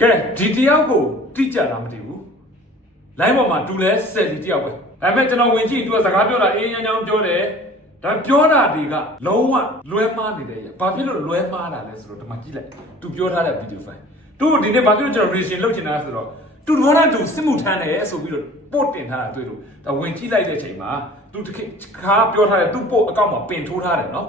ကဲဒီတယောက်ကိုတိကျတာမသိဘူးလိုင်းပေါ်မှာတူလဲဆယ်ဒီတယောက်ပဲဒါပေမဲ့ကျွန်တော်ဝင်ကြည့်သူကစကားပြောတာအေးချမ်းချမ်းပြောတယ်ဒါပြောတာတွေကလုံးဝလွဲမှားနေတယ်ရဘာဖြစ်လို့လွဲမှားတာလဲဆိုတော့ဒီမှာကြည့်လိုက်သူပြောထားတဲ့ဗီဒီယိုဖိုင်သူဒီနေ့ဘာဖြစ်လို့ကျွန်တော် reaction လုပ်ချင်တာလဲဆိုတော့သူတော်တာသူစစ်မှုထမ်းတယ်ဆိုပြီးတော့ပို့တင်ထားတာတွေ့လို့ဒါဝင်ကြည့်လိုက်တဲ့အချိန်မှာသူတခါပြောထားတဲ့သူ့ပို့အကောင့်မှာပင်ထိုးထားတယ်နော်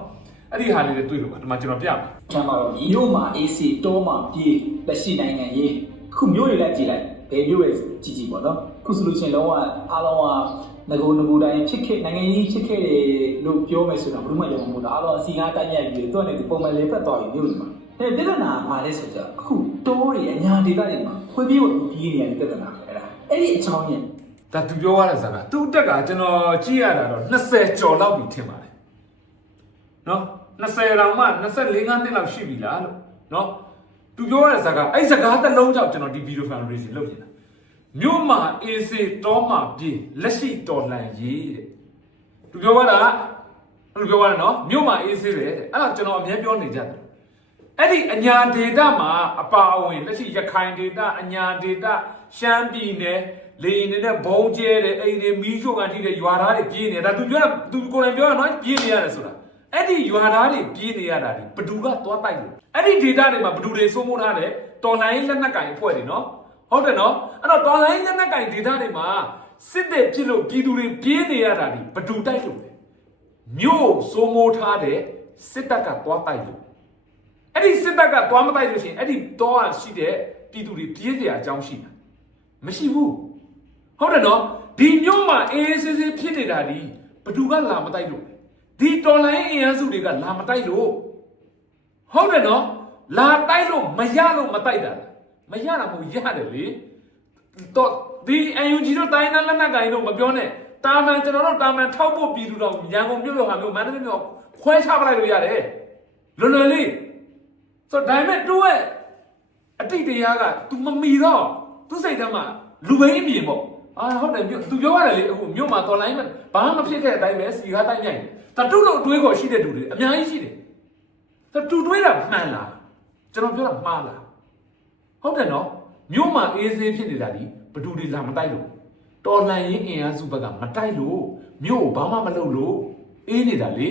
အဲ့ဒီဟာလေးတွေတွေ့လို့ပါဒီမှာကျွန်တော်ပြမ ယ်ချမ်းပါတော့ဒီမြို့မှာ AC တောမှာပြေးလက်ရှိနိုင်ငံရေးခုမြို့တွေလိုက်ကြည့်လိုက်ဘယ်မြို့ရဲ့ကြည့်ကြည့်ပေါ့နော်ခုဆိုလို့ရှိရင်လုံးဝအားလုံးကငကိုငကိုတိုင်းဖြစ်ခဲ့နိုင်ငံရေးဖြစ်ခဲ့တယ်လို့ပြောမယ်ဆိုတော့ဘယ်သူမှယုံမှာမဟုတ်တာအားလုံးအစီကားတိုက်ရိုက်ပြီးသူကနေပုံမှန်လေးဖက်သွားပြီးမြို့တွေမှာအဲပြဿနာကဘာလဲဆိုတော့အခုတောတွေအညာဒေသတွေမှာခွေးပြေးကိုပြေးနေရတဲ့ပြဿနာပဲအဲ့ဒါအဲ့ဒီအကြောင်းရင်းဒါသူပြောရတဲ့စကားသူ့တက်ကကျွန်တော်ကြည့်ရတာတော့20ကျော်လောက်ပြီထင်ပါတယ်နော် 20တောင်မှ24 5နှစ်လောက်ရှိပြီလားလို့နော်သူပြောရတဲ့စကားအဲ့စကားတစ်လုံးကြောင့်ကျွန်တော်ဒီဗီဒီယိုဖိုင်ရေးစီလုပ်နေတာမြို့မှာအေးစေတောမှာပြေးလက်ရှိတော်လှန်ရေးတဲ့သူပြောရတာသူပြောရတာနော်မြို့မှာအေးစေတယ်တဲ့အဲ့ဒါကျွန်တော်အများပြောနေကြတယ်အဲ့ဒီအညာဒေတာမှာအပါအဝင်လက်ရှိရခိုင်ဒေတာအညာဒေတာရှမ်းပြည်နယ်လေရင်နဲ့ဘုံကျဲတယ်အိမ်တွေမီးရှို့ကန်ထိတဲ့ရွာသားတွေပြေးနေတာဒါသူပြောတာသူကိုယ်တိုင်ပြောတာနော်ပြေးနေရတယ်ဆိုတာ အဲ့ဒီရွာသားတွေပြေးနေရတာဒီဘသူကသွားတိုက်လို့အဲ့ဒီဒေတာတွေမှာဘသူတွေစိုးမိုးထားတယ်တော်လိုင်းလက်နက်ကင်အဖွဲ့တွေနော်ဟုတ်တယ်နော်အဲ့တော့တော်လိုင်းလက်နက်ကင်ဒေတာတွေမှာစစ်တဲ့ဖြစ်လို့ပြည်သူတွေပြေးနေရတာဒီဘသူတိုက်လို့လဲမြို့စိုးမိုးထားတဲ့စစ်တပ်ကသွားတိုက်လို့အဲ့ဒီစစ်တပ်ကသွားမတိုက်လို့ရှိရင်အဲ့ဒီတော့ရှိတဲ့ပြည်သူတွေပြေးစရာအကြောင်းရှိတာမရှိဘူးဟုတ်တယ်နော်ဒီမြို့မှာအေးအေးဆေးဆေးဖြစ်နေတာဒီဘသူကလာမတိုက်လို့လဲ ဒီတော်လိုင်းအင်အားစုတွေကလာမတိုက်လို့ဟုတ်တယ်နော်လာတိုက်လို့မရလို့မတိုက်တာလားမရတာမဟုတ်ရတယ်လေတော့ဒီအန်ယူဂျီတို့တိုင်းသားလက်နက်ကိုင်တို့မပြောနဲ့တာမန်ကျွန်တော်တို့တာမန်ထောက်ဖို့ပြည်သူတော်ရန်ကုန်မြို့လိုဟာမျိုးမန္တလေးမြို့ခွဲခြားပလိုက်လို့ရတယ်လွယ်လွယ်လေးဆိုတော့ဒါပေမဲ့သူ့ရဲ့အတိတ်တရားက तू မမီတော့သူ့စိတ်ထဲမှာလူဘိန်းအမြင်ပေါ့အာဟုတ်တယ်မြို့ तू ပြောရတယ်လေအခုမြို့မှာတော်လိုင်းမဲ့ ဘာမှမဖြစ်ခဲ့တဲ့အတိုင်းပဲစီကားတိုင်းညိုင်တယ်တတူလို့တွေးခေါ်ရှိတဲ့သူတွေအများကြီးရှိတယ်တတူတွေးတာမှန်လားကျွန်တော်ပြောတာမှားလားဟုတ်တယ်နော်မြို့မှာအေးဆေးဖြစ်နေတာဒီဘသူတွေလာမတိုက်လို့တော်လန်ရင်အင်အားစုဘက်ကမတိုက်လို့မြို့ကိုဘာမှမလုပ်လို့အေးနေတာလေ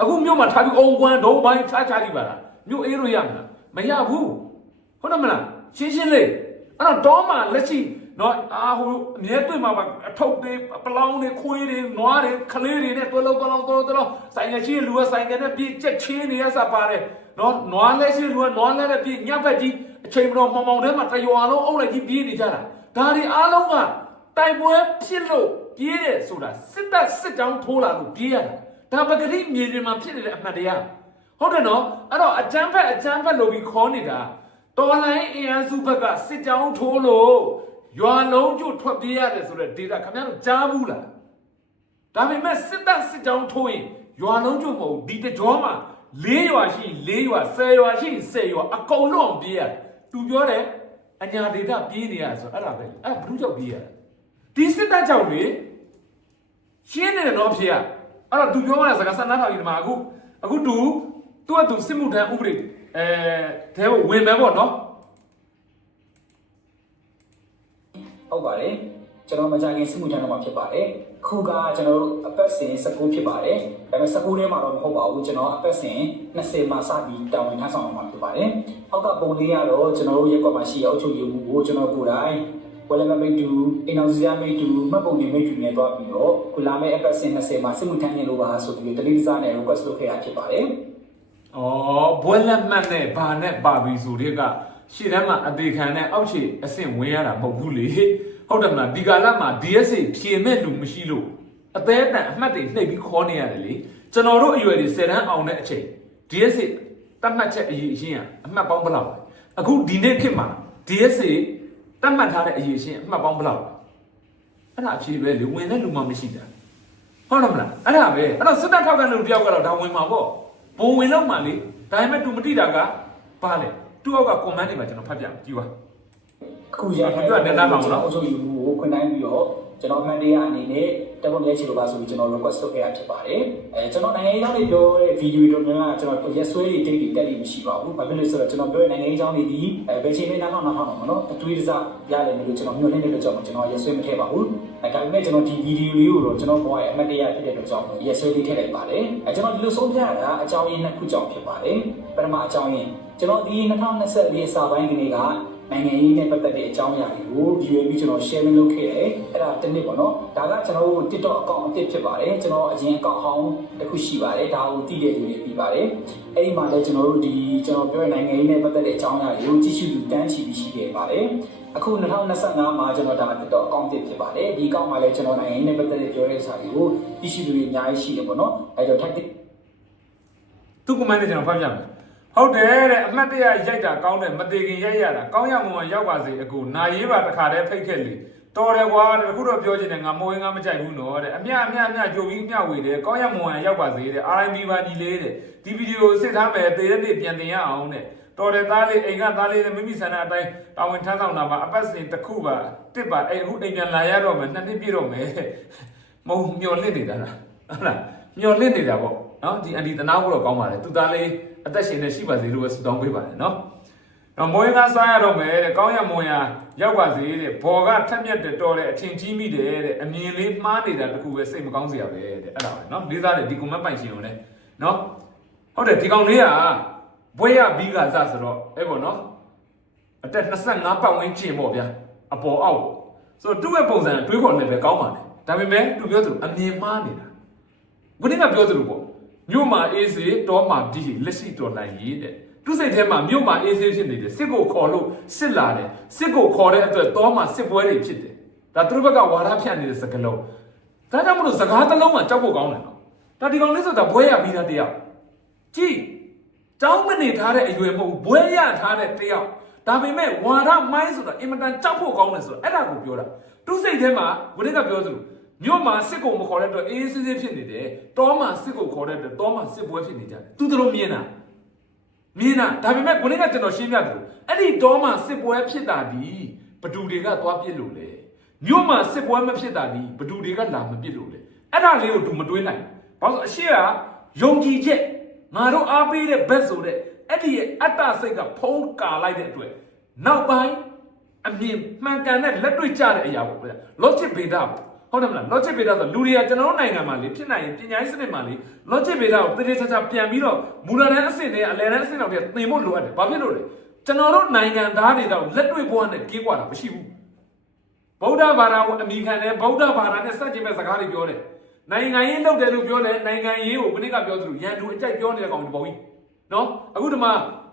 အခုမြို့မှာထားပြီးအုံကွမ်းဒုံပိုင်းချားချားကြည့်ပါလားမြို့အေးလို့ရမလားမရဘူးဟုတ်တယ်မလားရှင်းရှင်းလေးအဲ့တော့တောမှာလက်ရှိ နော်အာဟိုအမြဲတွေ့မှာပါအထုပ်တွေပလောင်းတွေခွေးတွေနွားတွေခလေးတွေနဲ့တွဲလုံးတွဲလုံးတွဲလုံးတွဲလုံးဆိုင်ငယ်ရှိလူကဆိုင်ငယ်နဲ့ပြည့်ချက်ချင်းနေရစပါတယ်နော်နွားလဲရှိလူကနွားလဲနဲ့ပြည့်ညက်ဖက်ကြီးအချိန်မတော်မှောင်မှောင်ထဲမှာတရွာလုံးအုပ်လိုက်ကြီးပြေးနေကြတာဒါတွေအားလုံးကတိုက်ပွဲဖြစ်လို့ပြေးတယ်ဆိုတာစစ်တပ်စစ်ကြောင်းထိုးလာလို့ပြေးရတာဒါပဂရိမြေပြင်မှာဖြစ်နေတဲ့အမှတ်တရားဟုတ်တယ်နော်အဲ့တော့အကျန်းဖက်အကျန်းဖက်လို့ပြီးခေါ်နေတာတော်လိုင်းအင်အားစုဘက်ကစစ်ကြောင်းထိုးလို့ ရွာလုံးကျွတ်ထွက်ပြေးရတယ်ဆိုတဲ့ဒေတာခင်ဗျားတို့ကြားဘူးလားဒါပေမဲ့စစ်တပ်စစ်ကြောင်းထိုးရင်ရွာလုံးကျွတ်မဟုတ်ဘူးဒီတကြောမှာ၄ရွာရှိရင်၄ရွာ၁၀ရွာရှိရင်၁၀ရွာအကုန်လုံးအောင်ပြေးရတယ်သူပြောတယ်အညာဒေတာပြေးနေရဆိုအဲ့ဒါပဲအဲ့ဘ누구ကြောင့်ပြေးရလဲဒီစစ်တပ်ကြောင့်လေရှင်းနေတယ်နော်ဖေကအဲ့တော့သူပြောရတဲ့စကားစနာထောင်ကြီးဒီမှာအခုအခုသူသူကသူစစ်မှုထမ်းဥပဒေအဲတဲကိုဝင်မယ်ပေါ့နော် ဟုတ်ပါတယ်ကျွန်တော်မကြခင်စစ်မှုထမ်းတော့မှာဖြစ်ပါတယ်ခုကကျွန်တော်တို့အပတ်စဉ်19ဖြစ်ပါတယ်ဒါပေမဲ့19ထဲမှာတော့မဟုတ်ပါဘူးကျွန်တော်အပတ်စဉ်20မှာစပြီးတာဝန်ထမ်းဆောင်မှာဖြစ်ပါတယ်အောက်ကပုံလေးကတော့ကျွန်တော်တို့ရက်ကွက်မှာရှိရအုပ်ချုပ်ရေးမှုကိုကျွန်တော်ကိုယ်တိုင်ဝယ်လမမိတ်တူအင်အောင်စီယာမိတ်တူမှတ်ပုံတင်မိတ်တူနဲ့တွားပြီးတော့ခုလာမယ့်အပတ်စဉ်20မှာစစ်မှုထမ်းနေလို့ပါဆိုပြီးတတိယစားနဲ့ request လုပ်ခဲ့တာဖြစ်ပါတယ်ဩဘွဲလက်မှတ်နဲ့ဘာနဲ့ပါပြီဆိုတဲ့ကရှေ့တန်းမှာအသေးခံနဲ့အောက်ခြေအဆင့်ဝင်ရတာမဟုတ်ဘူးလေ ဟုတ်တယ်မလားဒီကာလမှာ DSA ဖြေမဲ့လူမရှိလို့အသေးအတန်အမှတ်တွေနှိပ်ပြီးခေါ်နေရတယ်လေကျွန်တော်တို့အရွယ်တွေ10တန်းအောင်တဲ့အချိန် DSA တတ်မှတ်ချက်အရေးအချင်းကအမှတ်ပေါင်းဘယ်လောက်လဲအခုဒီနေ့ခေတ်မှာ DSA တတ်မှတ်ထားတဲ့အရေးအချင်းအမှတ်ပေါင်းဘယ်လောက်လဲအဲ့ဒါအဖြေပဲလေဝင်တဲ့လူမှမရှိတာဟုတ်တယ်မလားအဲ့ဒါပဲအဲ့တော့စစ်တပ်ထောက်ကန်လူတယောက်ကတော့ဒါဝင်မှာပေါ့ဘုံဝင်လောက်မှလေဒါပေမဲ့ तू မတိတာကပါလေသူ့အောက်က comment တွေမှာကျွန်တော်ဖတ်ပြကြည့်ပါ အခုရခိုင်ကျွန်တော်အုပ်ချုပ်ရေးမှုကိုခွင့်တိုင်းပြီးတော့ကျွန်တော်အမှန်တရားအနေနဲ့တက်ဖို့လည်းချေလို့ပါဆိုပြီးကျွန်တော် request လုပ်ခဲ့ရဖြစ်ပါတယ်အဲကျွန်တော်နိုင်ငံရေးကြောင်းတွေပြောတဲ့ video တွေများကကျွန်တော်ရက်ဆွဲတွေတိတ်တွေတက်လိမ့်မရှိပါဘူးဘာဖြစ်လို့လဲဆိုတော့ကျွန်တော်ပြောတဲ့နိုင်ငံရေးကြောင်းတွေဒီအဲဘယ်ချိန်မှနောက်နောက်နောက်နောက်နော်အတွေးတစရတယ်လို့ကျွန်တော်မျှော်လင့်တဲ့အတွက်ကြောင့်ကျွန်တော်ရက်ဆွဲမထည့်ပါဘူးအဲဒါပေမဲ့ကျွန်တော်ဒီ video လေးကိုတော့ကျွန်တော်ဘဝရဲ့အမှတ်တရဖြစ်တဲ့အတွက်ကြောင့်ရက်ဆွဲလေးထည့်လိုက်ပါတယ်အဲကျွန်တော်ဒီလိုဆုံးဖြတ်ရတာအကြောင်းရင်းနှစ်ခုကြောင့်ဖြစ်ပါတယ်ပထမအကြောင်းရင်းကျွန်တော်ဒီ2024စာပိုင်းကလေးက နိုင်ငံရေးနဲ့ပတ်သက်တဲ့အကြောင်းအရာတွေကို view ပြီးကျွန်တော် sharing လုပ်ခဲ့တယ်အဲ့ဒါတစ်နှစ်ပေါ့နော်ဒါကကျွန်တော်တို့ TikTok account အသစ်ဖြစ်ပါတယ်ကျွန်တော်အရင် account ဟောင်းတစ်ခုရှိပါတယ်ဒါကိုတည်တဲ့လူတွေပြီးပါတယ်အဲ့ဒီမှာလည်းကျွန်တော်တို့ဒီကျွန်တော်ပြောတဲ့နိုင်ငံရေးနဲ့ပတ်သက်တဲ့အကြောင်းအရာတွေကိုကြည့်ရှုသူတန်းချီပြီးရှိခဲ့ပါတယ်အခု2025မှာကျွန်တော်ဒါ TikTok account တစ်ဖြစ်ပါတယ်ဒီ account မှာလည်းကျွန်တော်နိုင်ငံရေးနဲ့ပတ်သက်တဲ့ပြောတဲ့စာတွေကိုကြည့်ရှုသူတွေအများကြီးရှိတယ်ပေါ့နော်အဲ့တော့ tactic သူကမန်းနဲ့ကျွန်တော်ဖတ်ပြမယ် ဟုတ်တယ်တဲ့အမှတ်တရရိုက်တာကောင်းတယ်မသေးခင်ရိုက်ရတာကောင်းရမွန်ရောက်ပါစေအကူနာရေးပါတခါတည်းဖိတ်ခဲ့လေတော်တယ်ကွာတခုတော့ပြောချင်တယ်ငါမိုးရင်းငါမကြိုက်ဘူးနော်တဲ့အမြအမြအမြကြိုပြီးမျှဝေတယ်ကောင်းရမွန်ရောက်ပါစေတဲ့ RMB ပါညီလေးတဲ့ဒီဗီဒီယိုစစ်ထားမယ်သေတဲ့နေ့ပြန်တင်ရအောင်တဲ့တော်တယ်သားလေးအိမ်ကသားလေးနဲ့မိမိဆန္ဒအတိုင်းတာဝန်ထမ်းဆောင်တာပါအပတ်စဉ်တစ်ခုပါတစ်ပါအဲ့အခုအိမ်ပြန်လာရတော့မယ်နှစ်နှစ်ပြည့်တော့မယ်မဟုတ်မျော်လင့်နေတာလားဟုတ်လားမျော်လင့်နေတာပေါ့နော်ဒီအန်ဒီတနာဖို့တော့ကောင်းပါတယ်သူသားလေး အသက်ရှင်နေရှိပါစေလို့ပဲဆုတောင်းပေးပါတယ်နော်တော့မွေးကားစားရတော့မယ်တဲ့ကောင်းရမွန်ရရောက်ပါစေတဲ့ဘော်ကထက်မြက်တဲ့တော်တဲ့အထင်ကြီးမိတယ်တဲ့အမြင်လေးမှားနေတာတခုပဲစိတ်မကောင်းစရာပဲတဲ့အဲ့ဒါပဲနော်လေးစားတဲ့ဒီ comment ပိုင်ရှင်ကိုလည်းနော်ဟုတ်တယ်ဒီကောင်လေးကဘွဲရဘီးကစားဆိုတော့အဲ့ပေါ့နော်အသက်25ပတ်ဝန်းကျင်ပေါ့ဗျာအပေါ်အောက်ပေါ့ဆိုတော့သူ့ရဲ့ပုံစံတွေးခေါ်နေပဲကောင်းပါလေဒါပေမဲ့သူပြောသူအမြင်မှားနေတာဘုရင်ကပြောသူလို့ပေါ့ မြို့မှာအေးစေတောမှာဒီလက်ရှိတော်နိုင်ရေးတဲ့သူစိတ်ထဲမှာမြို့မှာအေးစေဖြစ်နေတယ်စစ်ကိုခေါ်လို့စစ်လာတယ်စစ်ကိုခေါ်တဲ့အတွက်တောမှာစစ်ပွဲတွေဖြစ်တယ်ဒါသူတို့ဘက်ကဝါဒဖြန့်နေတဲ့စကလုံးဒါကြောင့်မလို့စကားတစ်လုံးမှကြောက်ဖို့ကောင်းတယ်နော်ဒါဒီကောင်လေးဆိုတာဘွဲရပြီးသားတရားကြည့်ကျောင်းမနေထားတဲ့အရွယ်မဟုတ်ဘွဲရထားတဲ့တရားဒါပေမဲ့ဝါဒမိုင်းဆိုတာအင်မတန်ကြောက်ဖို့ကောင်းတယ်ဆိုတာအဲ့ဒါကိုပြောတာသူစိတ်ထဲမှာဘုရင်ကပြောသလို မြို့မှာစစ်ကိုမခေါ်တဲ့အတွက်အေးအေးဆေးဆေးဖြစ်နေတယ်တောမှာစစ်ကိုခေါ်တဲ့အတွက်တောမှာစစ်ပွဲဖြစ်နေကြတယ်သူတို့မြင်တာမြင်တာဒါပေမဲ့ဘုရင်ကကျွန်တော်ရှင်းပြတယ်အဲ့ဒီတောမှာစစ်ပွဲဖြစ်တာဒီဘသူတွေကသွားပြစ်လို့လေမြို့မှာစစ်ပွဲမဖြစ်တာဒီဘသူတွေကလာမပြစ်လို့လေအဲ့ဒါလေးကိုသူမတွေးနိုင်ဘာလို့အရှိကယုံကြည်ချက်ငါတို့အားပေးတဲ့ဘက်ဆိုတဲ့အဲ့ဒီရဲ့အတ္တစိတ်ကဖုံးကာလိုက်တဲ့အတွက်နောက်ပိုင်းအမြင်မှန်ကန်တဲ့လက်တွေ့ကျတဲ့အရာပေါ့ဗျာ logic beta ပေါ့ ဟုတ်တယ်မလား logic beta ဆိုလူတွေကကျွန်တော်တို့နိုင်ငံမှာလေဖြစ်နိုင်ရင်ပညာရေးစနစ်မှာလေ logic beta ကိုတည်တည်ချာချာပြန်ပြီးတော့မူလတန်းအဆင့်နဲ့အလယ်တန်းအဆင့်တော့ပြန်သင်ဖို့လိုအပ်တယ်ဘာဖြစ်လို့လဲကျွန်တော်တို့နိုင်ငံသားတွေတော့လက်တွေ့ဘဝနဲ့ကင်းကွာတာမရှိဘူးဗုဒ္ဓဘာသာကိုအမိခံတယ်ဗုဒ္ဓဘာသာနဲ့စัจကျင်မဲ့စကားတွေပြောတယ်နိုင်ငံရေးလုပ်တယ်လို့ပြောတယ်နိုင်ငံရေးကိုဘယ်နည်းကပြောသလိုရန်သူအကြိုက်ပြောနေတဲ့ကောင်ဒီပေါ့ကြီးနော်အခုဒီမှာ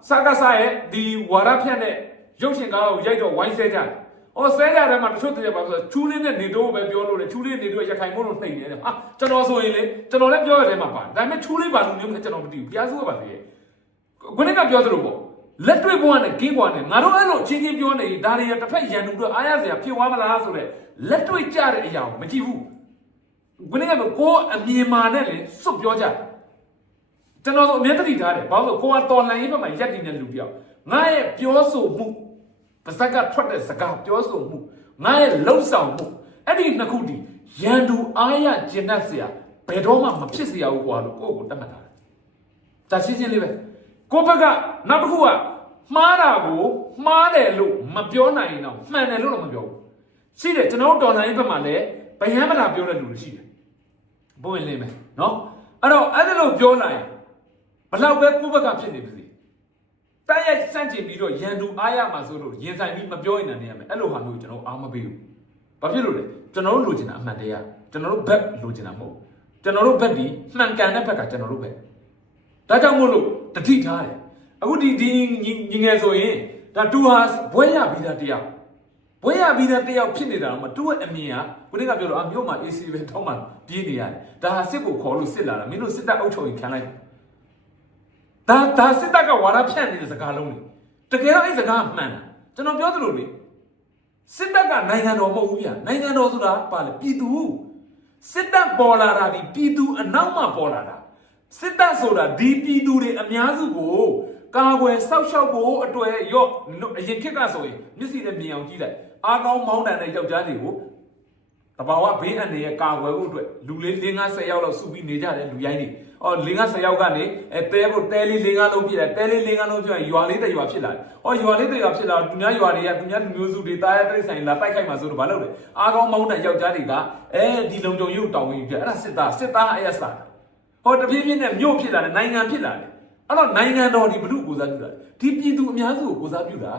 စကားဆာရဲ့ဒီဝါရဖြန့်တဲ့ရုပ်ရှင်ကားကိုရိုက်တော့ဝိုင်းဆဲကြတယ်။ အော်ဆဲကြတယ်မှာတချို့တည်းပါဆိုချူးလေးနဲ့နေတော့ပဲပြောလို့လေချူးလေးနေတော့ရခိုင်မို့လို့နှိမ့်နေတယ်။ဟာကျွန်တော်ဆိုရင်လေကျွန်တော်လည်းပြောရတဲ့မှာပါ။ဒါပေမဲ့ချူးလေးပါလူမျိုးလည်းကျွန်တော်မသိဘူး။ပြားစုကပါလေ။ခုနကပြောသလိုပေါ့လက်တွေ့ဘဝနဲ့ဂိမ်းဘဝနဲ့ငါတို့အဲ့လိုချင်းချင်းပြောနေဒါတွေကတစ်ဖက်ရန်သူတို့အားရစရာဖြစ်သွားမလားဆိုတော့လက်တွေ့ကြတဲ့အရာကိုမကြည့်ဘူး။ခုနကကိုအမြင်မာနဲ့လေစွတ်ပြောကြတယ်။ကျွန်တော်တို့အမြဲတမ်းထားတယ်ဘာလို့ကိုကတော်လှန်ရေးဘက်မှာရက်တည်နေလူပြောက်ငါရဲ့ပြောဆိုမှု ပါဇက်ကထွက်တဲ့စကားပြောဆိုမှုငါရဲ့လှုပ်ဆောင်မှုအဲ့ဒီနှစ်ခုတည်းရန်သူအားရကျင်တတ်เสียဘယ်တော့မှမဖြစ်เสียဘူးကွာလို့ကိုယ့်ကိုတတ်မှတ်တာဒါရှင်းရှင်းလေးပဲကိုယ့်ဘက်ကနောက်တစ်ခုကမှားတာကိုမှားတယ်လို့မပြောနိုင်ရင်တော့မှန်တယ်လို့တော့မပြောဘူးရှိတယ်ကျွန်တော်တော်နိုင်ဘက်မှာလည်းဗယံမတာပြောတဲ့လူတွေရှိတယ်ဘုံဝင်လင်းမယ်နော်အဲ့တော့အဲ့ဒါလို့ပြောနိုင်ဘလောက်ပဲကိုယ့်ဘက်ကဖြစ်နေပါစေ ေ တိုက်ရိုက်စန့်ကျင်ပြီးတော့ရန်သူအားရမှာဆိုလို့ရင်ဆိုင်ပြီးမပြောရင်လည်းနေရမယ်အဲ့လိုဟာမျိုးကျွန်တော်အားမပေးဘူးဘာဖြစ်လို့လဲကျွန်တော်တို့လိုချင်တာအမှန်တရားကျွန်တော်တို့ဘက်လိုချင်တာမဟုတ်ကျွန်တော်တို့ဘက်ဒီမှန်ကန်တဲ့ဘက်ကကျွန်တော်တို့ဘက်ဒါကြောင့်မို့လို့တတိထားတယ်အခုဒီဒီညီငယ်ဆိုရင်ဒါတူဟာဘွဲရပြီးသားတရားဘွဲရပြီးသားတရားဖြစ်နေတာတော့မတူရဲ့အမြင်ကခုနကပြောတော့အမျိုးမှာ AC ပဲထောက်မှဒီနေရတယ်ဒါဟာစစ်ကိုခေါ်လို့စစ်လာတာမင်းတို့စစ်တပ်အုပ်ချုပ်ရင်ခံလိုက် ဒါဒါစစ်တပ်ကဝါဒဖြန့်နေတဲ့စကားလုံးတွေတကယ်တော့အဲ့စကားမှန်တာကျွန်တော်ပြောသလိုလေစစ်တပ်ကနိုင်ငံတော်မဟုတ်ဘူးဗျနိုင်ငံတော်ဆိုတာပါလေပြည်သူစစ်တပ်ပေါ်လာတာဒီပြည်သူအနောက်မှာပေါ်လာတာစစ်တပ်ဆိုတာဒီပြည်သူတွေအများစုကိုကာကွယ်စောက်ရှောက်ဖို့အတွက်ရော့အရင်ခေတ်ကဆိုရင်မျက်စိနဲ့မြင်အောင်ကြည့်လိုက်အားကောင်းမောင်းတန်တဲ့ယောက်ျားတွေကိုတဘာဝဘေးအန္တရာယ်ကာကွယ်ဖို့အတွက်လူလေး၄50ယောက်လောက်စုပြီးနေကြတယ်လူရိုင်းတွေ အော်၄50ယောက်ကနေအဲတဲဖို့တဲလေး၄50လုံးပြည့်တယ်တဲလေး၄50လုံးပြည့်ရင်ရွာလေးတစ်ရွာဖြစ်လာတယ်အော်ရွာလေးတစ်ရွာဖြစ်လာတော့သူများရွာတွေကသူများလူမျိုးစုတွေတားရတိရစ္ဆာန်လာတိုက်ခိုက်မှာဆိုတော့ဘာလုပ်လဲအားကောင်းမောင်းတန်ယောက်ျားတွေကအဲဒီလုံကြုံရုပ်တောင်းဝင်ပြအဲ့ဒါစစ်သားစစ်သားအယက်စာဟောတပြေးပြေးနဲ့မြို့ဖြစ်လာတယ်နိုင်ငံဖြစ်လာတယ်အဲ့တော့နိုင်ငံတော်ဒီဘလူကိုစားပြုတာဒီပြည်သူအများစုကိုကိုစားပြုတာ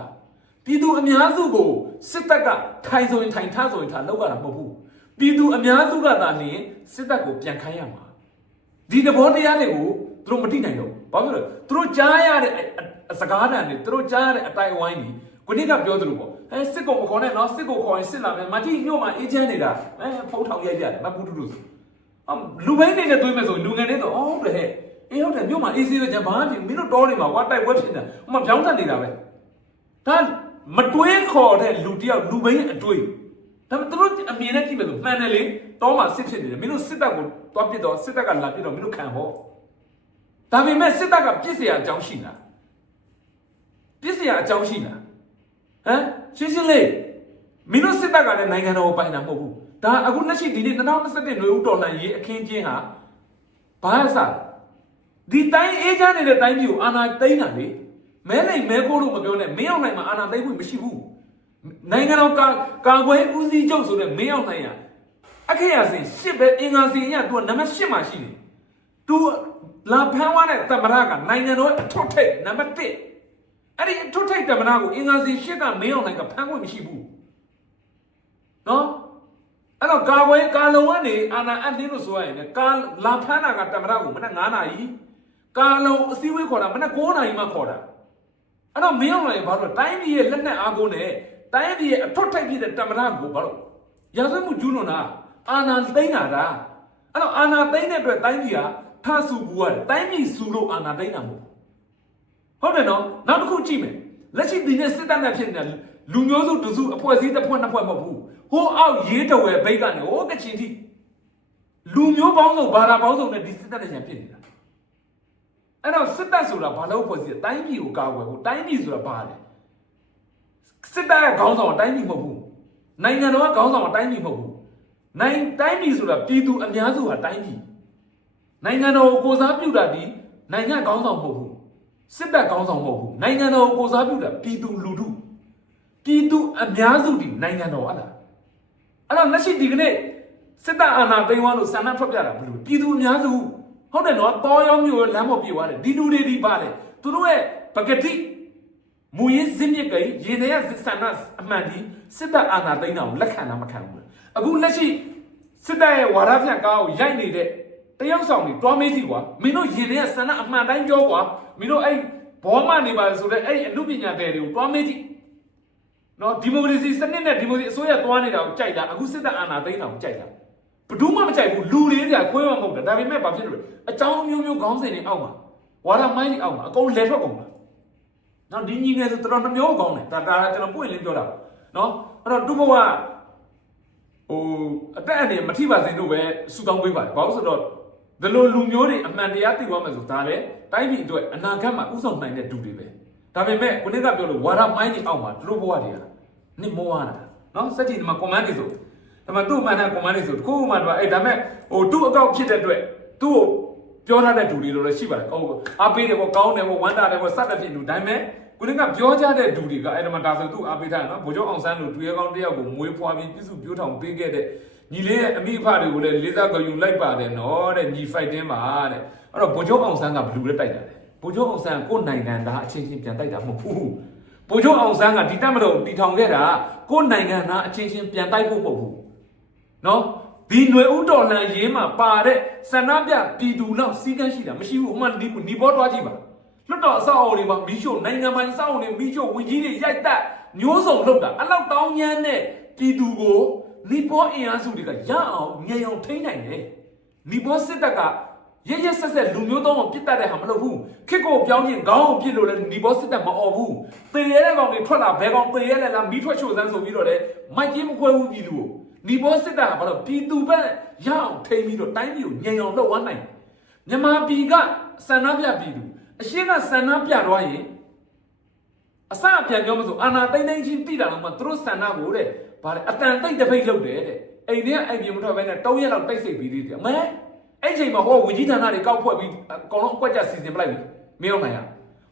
ပြည်သူအများစုကိုစစ်တပ်ကထိုင်ဆိုရင်ထိုင်ထားဆိုရင်ထားလောက်ရတာမဟုတ်ဘူးပြည်သူအများစုကသာလျှင်စစ်တပ်ကိုပြန်ခိုင်းရမှာ ဒီသဘောတရားတွေကိုသူတို့မတိနိုင်တော့ဘူးဘာဖြစ်လို့လဲသူတို့ကြားရတဲ့အစကားတန်တွေသူတို့ကြားရတဲ့အတိုင်ဝိုင်းတွေကိုနေ့ကပြောသလိုပေါ့အဲစစ်ကိုမခေါ်နဲ့နော်စစ်ကိုခေါ်ရင်စစ်လာမယ်မတိညို့မှာအေဂျင့်နေတာအဲဖုံးထောင်ရိုက်ကြတယ်မဘူးတူတူဆိုအမ်လူဘိန်းနေနဲ့တွေးမယ်ဆိုလူငယ်တွေတော့အော်ဟုတ်တယ်ဟဲ့အေးဟုတ်တယ်မြို့မှာအေးဆေးပဲကြဘာမှမဖြစ်ဘူးမင်းတို့တောနေမှာကွာတိုက်ပွဲဖြစ်နေတာဟိုမှာပြောင်းတက်နေတာပဲဒါမတွေးခေါ်တဲ့လူတယောက်လူဘိန်းအတွေး ဒါပေမဲ့သူတို့အမြင်နဲ့ကြည့်မယ်ဆိုမှန်တယ်လေတောမှာစစ်ဖြစ်နေတယ်မင်းတို့စစ်တပ်ကိုတွားပစ်တော့စစ်တပ်ကလာပစ်တော့မင်းတို့ခံဟောဒါပေမဲ့စစ်တပ်ကပြစ်เสียအကြောင်းရှိလားပြစ်เสียအကြောင်းရှိလားဟမ်ရှင်းရှင်းလေးမင်းတို့စစ်တပ်ကလည်းနိုင်ငံတော်ကိုပိုင်တာမဟုတ်ဘူးဒါအခုလက်ရှိဒီနေ့2021နွေဦးတော်လှန်ရေးအခင်းကျင်းဟာဘာအစားဒီတိုင်းအေးချမ်းနေတဲ့တိုင်းပြည်ကိုအာဏာသိမ်းတာလေမဲနိုင်မဲခိုးလို့မပြောနဲ့မင်းအောင်နိုင်မှာအာဏာသိမ်းဖို့မရှိဘူး နိုင်ငံတော်ကာကာကွယ်ဦးစီးချုပ်ဆိုတဲ့မင်းအောင်နိုင်ရအခက်ရစင်ရှစ်ပဲအင်္ဂါစင်ရသူကနံပါတ်8မှာရှိတယ်သူလာဖမ်းသွားတဲ့တမရကနိုင်ငံတော်အထွတ်ထိပ်နံပါတ်1အဲ့ဒီအထွတ်ထိပ်တမရကိုအင်္ဂါစင်ရှစ်ကမင်းအောင်နိုင်ကဖမ်းခွင့်မရှိဘူးနော်အဲ့တော့ကာဝဲကာလုံကနေအာနာအပ်တင်းလို့ဆိုရရင်လည်းကာလာဖမ်းတာကတမရကိုမနက်9နာရီကာလုံအစည်းအဝေးခေါ်တာမနက်9နာရီမှခေါ်တာအဲ့တော့မင်းအောင်လည်းဘာလို့တိုင်းပြည်ရဲ့လက်နက်အားကိုနဲ့ တိုင်းပြည်ရဲ့အထွတ်ထိုက်ဖြစ်တဲ့တမရကိုဘာလို့ရာဇဝတ်မှုကျူးလွန်တာအာနာသိမ်းတာဒါအဲ့တော့အာနာသိမ်းတဲ့အတွက်တိုင်းပြည်ဟာထဆူပူရတယ်တိုင်းပြည်စူလို့အာနာသိမ်းတာမဟုတ်ဘူးဟုတ်တယ်နော်နောက်တစ်ခုကြည့်မယ်လက်ရှိဒီနေ့စစ်တပ်နဲ့ဖြစ်နေတဲ့လူမျိုးစုတစုအဖွဲ့အစည်းတစ်ဖွဲ့နှစ်ဖွဲ့မဟုတ်ဘူးဟိုအောက်ရေးတဝဲဘိတ်ကနေဟိုကချင်ထိလူမျိုးပေါင်းစုံဘာသာပေါင်းစုံနဲ့ဒီစစ်တပ်နဲ့ညာဖြစ်နေတာအဲ့တော့စစ်တပ်ဆိုတာဘာလို့ဖွဲ့စည်းလဲတိုင်းပြည်ကိုကာကွယ်ဖို့တိုင်းပြည်ဆိုတာဘာလဲ စစ်တပ်ရဲ့ခေါင်းဆောင်ကတိုင်းပြည်မဟုတ်ဘူးနိုင်ငံတော်ကခေါင်းဆောင်ကတိုင်းပြည်မဟုတ်ဘူးနိုင်တိုင်းပြည်ဆိုတာပြည်သူအများစုဟာတိုင်းပြည်နိုင်ငံတော်ကိုကိုစားပြုတာဒီနိုင်ငံခေါင်းဆောင်မဟုတ်ဘူးစစ်တပ်ခေါင်းဆောင်မဟုတ်ဘူးနိုင်ငံတော်ကိုကိုစားပြုတာပြည်သူလူထုပြည်သူအများစုဒီနိုင်ငံတော်ဟာလားအဲ့တော့လက်ရှိဒီကနေ့စစ်တပ်အာဏာသိမ်းသွားလို့ဆန္ဒထွက်ပြတာဘယ်လိုပြည်သူအများစုဟုတ်တယ်နော်တောရောမျိုးရောလမ်းပေါ်ပြေသွားတယ်ဒီလူတွေဒီပါလေသူတို့ရဲ့ပကတိ မူရင်းဇင်းမြစ်ကိရေနေရဆန္ဒအမှန်ဒီစစ်တပ်အာဏာသိမ်းတာကိုလက်ခံတာမခံဘူးအခုလက်ရှိစစ်တပ်ရဲ့ဝါဒဖြန့်ကားကိုရိုက်နေတဲ့တယောက်ဆောင်တွေတွားမေးကြည့်ကွာမင်းတို့ရေနေရဆန္ဒအမှန်တိုင်းပြောကွာမင်းတို့အဲ့ဘောမနေပါလေဆိုတဲ့အဲ့အမှုပညာတဲ့တွေကိုတွားမေးကြည့်နော်ဒီမိုကရေစီစနစ်နဲ့ဒီမိုကရေစီအစိုးရသွားနေတာကိုကြိုက်တာအခုစစ်တပ်အာဏာသိမ်းတာကိုကြိုက်တာဘယ်သူမှမကြိုက်ဘူးလူလေးတွေကခွဲမှမဟုတ်တာဒါပေမဲ့ဘာဖြစ်လို့လဲအကြောင်းမျိုးမျိုးခေါင်းစဉ်တွေအောက်မှာဝါဒမိုင်းတွေအောက်မှာအကုန်လဲထွက်ကုန်တာ နော်ဒီညီငယ်ဆိုတော်တော်နှမျိုးကောင်းတယ်ဒါဒါကျွန်တော်ပွင့်လင်းပြောတာပါနော်အဲ့တော့သူ့ဘဝဟိုအတက်အနေမထိပါစေလို့ပဲစူတောင်းပေးပါတယ်ဘာလို့ဆိုတော့ဒီလိုလူမျိုးတွေအမှန်တရားသိသွားမယ်ဆိုဒါလေတိုင်းပြည်အတွက်အနာဂတ်မှာဥဆောင်နိုင်တဲ့သူတွေပဲဒါပေမဲ့ကိုနေ့ကပြောလို့ဝါရမိုင်းကြီးအောက်မှာသူတို့ဘဝတွေကနစ်မောရတာနော်စက်ကြီးဒီမှာ command တွေဆိုဒါမှသူ့မှန်တဲ့ command တွေဆိုတခုမှတော့အဲ့ဒါမဲ့ဟိုသူ့အကောက်ဖြစ်တဲ့အတွက်သူ့ကိုပြောထားတဲ့ဒူတွေလိုလည်းရှိပါတယ်ဟုတ်အားပေးတယ်ပေါ့ကောင်းတယ်ပေါ့ဝမ်းတာတယ်ပေါ့စက်တဲ့ဖြစ်လူဒါပေမဲ့ ကိုနေ့ကပြောကြတဲ့ဒူတွေကအဲ့ဒါမှဒါဆိုသူ့အားပေးထားတယ်နော်ဗိုလ်ချုပ်အောင်ဆန်းတို့သူရဲကောင်းတယောက်ကိုမွေးဖွားပြီးပြည့်စုံပြိုးထောင်ပေးခဲ့တဲ့ညီလေးရဲ့အမိအဖတွေကိုလည်းလေးစားကြယူလိုက်ပါတယ်နော်တဲ့ညီ fight တင်းပါတဲ့အဲ့တော့ဗိုလ်ချုပ်အောင်ဆန်းကဘယ်လူလဲတိုက်တာလဲဗိုလ်ချုပ်အောင်ဆန်းကိုယ်နိုင်ငံသားအချင်းချင်းပြန်တိုက်တာမဟုတ်ဘူးဗိုလ်ချုပ်အောင်ဆန်းကဒီတက်မလို့တီထောင်ခဲ့တာကိုယ်နိုင်ငံသားအချင်းချင်းပြန်တိုက်ဖို့မဟုတ်ဘူးနော်ဒီຫນွေဥတော်လှန်ရေးမှာပါတဲ့ဆန္ဒပြပြည်သူလောက်စီးကန်းရှိတာမရှိဘူးဟိုမှဒီဒီဘောတွားကြည့်ပါ လွတ်တော်အဆောက်အအုံတွေမှာမီးရှို့နိုင်ငံပိုင်အဆောက်အအုံတွေမီးရှို့ဝင်ကြီးတွေရိုက်တက်မျိုးစုံလုပ်တာအဲ့လောက်တောင်းညမ်းတဲ့ပြည်သူကိုလီပေါ်အင်အားစုတွေကရအောင်ငြိမ်အောင်ထိန်းနိုင်တယ်လီပေါ်စစ်တပ်ကရရဆက်ဆက်လူမျိုးသုံးအောင်ပြစ်တတ်တဲ့ဟာမလုပ်ဘူးခစ်ကိုပြောင်းရင်ခေါင်းကိုပြစ်လို့လည်းဒီဘောစစ်တက်မអော်ဘူးတေရဲတဲ့ကောင်တွေထွက်လာဘဲကောင်တေရဲလဲလားမီးထွက်ချိုစမ်းဆိုပြီးတော့လေမိုက်ကြီးမခွဲဘူးပြည်သူကိုဒီဘောစစ်တက်ကဘာလို့ပြည်သူဘက်ရအောင်ထိန်းပြီးတော့တိုင်းပြည်ကိုညင်အောင်လှုပ်ဝမ်းနိုင်မြန်မာပြည်ကစန္ဒပြပြည်သူ အရှင်းကဆန္ဒပြသွားရင်အစအပြန်ပြောမလို့အာနာသိမ့်သိမ့်ချင်းတိတာတော့မှသူတို့ဆန္ဒကိုတဲ့ဗါတယ်အတန်တိတ်တပိတ်လုပ်တယ်တဲ့အိမ်ထဲအိမ်ပြင်မထွက်ဘဲနဲ့၃ရက်လောက်တိတ်ဆိတ်ပြီးသေးတယ်မဲအဲ့ချိန်မှာဟောဝီကြီးဌာနတွေကောက်ဖွဲ့ပြီးအကောင်လုံးအကွက်ကြစီစဉ်ပလိုက်ပြီမင်းအောင်နိုင်ရ